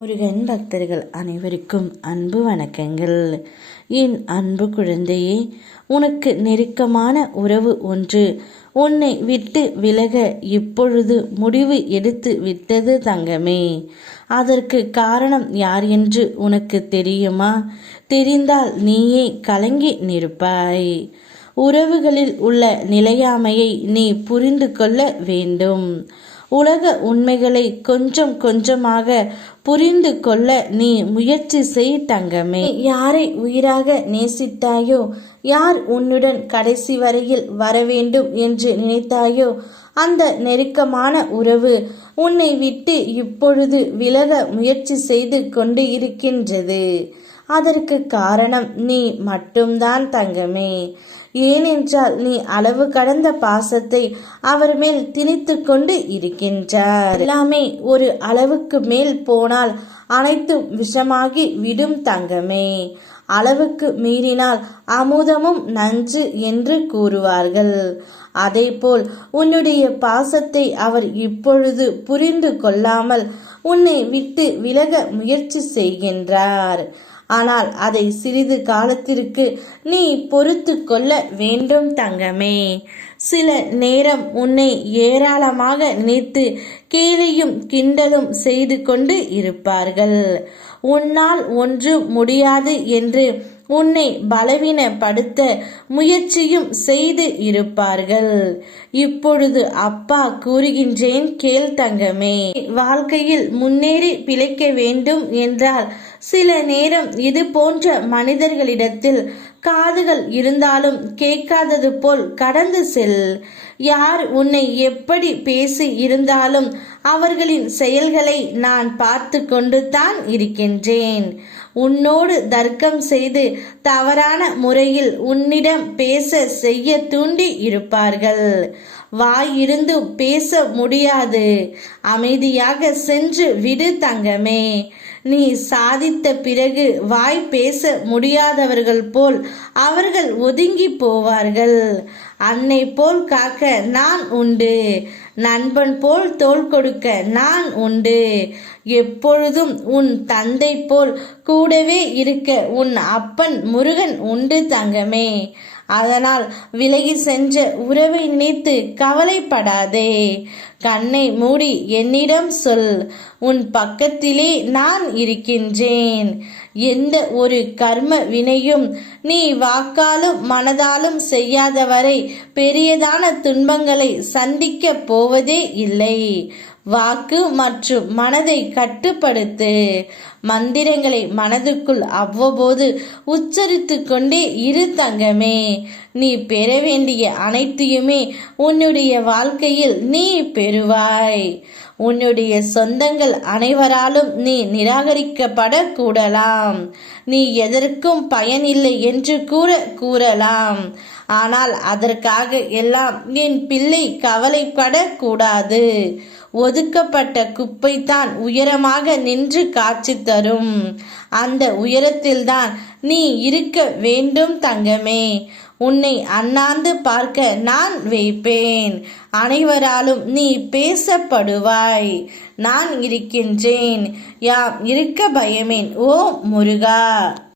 முருகன் பக்தர்கள் அனைவருக்கும் அன்பு வணக்கங்கள். என் அன்பு குழந்தையே, உனக்கு நெருக்கமான உறவு ஒன்று உன்னை விட்டு விலக இப்பொழுது முடிவு எடுத்து விட்டது தங்கமே. அதற்கு காரணம் யார் என்று உனக்கு தெரியுமா? தெரிந்தால் நீயே கலங்கி நிற்பாய். உறவுகளில் உள்ள நிலையாமையை நீ புரிந்து கொள்ள வேண்டும். உலக உண்மைகளை கொஞ்சம் கொஞ்சமாக புரிந்து கொள்ள நீ முயற்சி செய் தங்கமே. யாரை உயிராக நேசித்தாயோ, யார் உன்னுடன் கடைசி வரையில் வர வேண்டும் என்று நினைத்தாயோ, அந்த நெருக்கமான உறவு உன்னை விட்டு இப்பொழுது விலக முயற்சி செய்து கொண்டு இருக்கின்றது. அதற்கு காரணம் நீ மட்டும்தான் தங்கமே. ஏனென்றால் நீ அளவு கடந்த பாசத்தை அவர் மேல் திணித்து கொண்டு இருக்கின்றார். எல்லாமே ஒரு அளவுக்கு மேல் போனால் அனைத்தும் விஷமாகி விடும் தங்கமே. அளவுக்கு மீறினால் அமுதமும் நஞ்சு என்று கூறுவார்கள். அதேபோல் உன்னுடைய பாசத்தை அவர் இப்பொழுது புரிந்து கொள்ளாமல் உன்னை விட்டு விலக முயற்சி செய்கின்றார். ஆனால் அதை சிறிது காலத்திற்கு நீ பொறுத்து கொள்ள வேண்டும் தங்கமே. சில நேரம் உன்னை ஏராளமாக நினைத்து கேலியும் கிண்டலும் செய்து கொண்டு இருப்பார்கள். உன்னால் ஒன்றும் முடியாது என்று உன்னை பலவீனப்படுத்த முயற்சியும் செய்து இருப்பார்கள். இப்பொழுது அப்பா கூறுகின்றேன் கேள் தங்கமே. வாழ்க்கையில் முன்னேறி பிழைக்க வேண்டும் என்றால் சில நேரம் இது போன்ற மனிதர்களிடத்தில் காதுகள் இருந்தாலும் கேட்காதது போல் கடந்து செல். யார் உன்னை எப்படி பேசி இருந்தாலும் அவர்களின் செயல்களை நான் பார்த்து கொண்டு தான் இருக்கின்றேன். உன்னோடு தர்க்கம் செய்து தவறான முறையில் உன்னிடம் பேச செய்ய தூண்டி இருப்பார்கள். வாயிருந்து பேச முடியாது, அமைதியாக சென்று விடு தங்கமே. நீ சாதித்த பிறகு வாய் பேச முடியாதவர்கள் போல் அவர்கள் ஒதுங்கி போவார்கள். அன்னை போல் காக்க நான் உண்டு, நண்பன் போல் தோள் கொடுக்க நான் உண்டு. எப்பொழுதும் உன் தந்தை போல் கூடவே இருக்க உன் அப்பன் முருகன் உண்டு தங்கமே. அதனால் விலகி சென்ற உறவை நினைத்து கவலைப்படாதே. கண்ணை மூடி என்னிடம் சொல், உன் பக்கத்திலே நான் இருக்கின்றேன். எந்த ஒரு கர்ம வினையும் நீ வாக்காலும் மனதாலும் செய்யாதவரை பெரியதான துன்பங்களை சந்திக்க போவதே இல்லை. வாக்கு மற்றும் மனதை கட்டுப்படுத்து. மந்திரங்களை மனதுக்குள் அவ்வப்போது உச்சரித்து கொண்டே இரு தங்கமே. நீ பெற வேண்டிய அனைத்தையுமே உன்னுடைய வாழ்க்கையில் நீ பெறுவாய். உன்னுடைய சொந்தங்கள் அனைவராலும் நீ நிராகரிக்கப்படக்கூடலாம். நீ எதற்கும் பயனில்லை என்று கூறலாம். ஆனால் அதற்காக எல்லாம் என் பிள்ளை கவலைப்படக்கூடாது. ஒதுக்கப்பட்ட குப்பைதான் உயரமாக நின்று காட்சி தரும். அந்த உயரத்தில்தான் நீ இருக்க வேண்டும் தங்கமே. உன்னை அண்ணாந்து பார்க்க நான் வைப்பேன். அனைவராலும் நீ பேசப்படுவாய். நான் இருக்கின்றேன். யாம் இருக்க பயமேன். ஓ முருகா.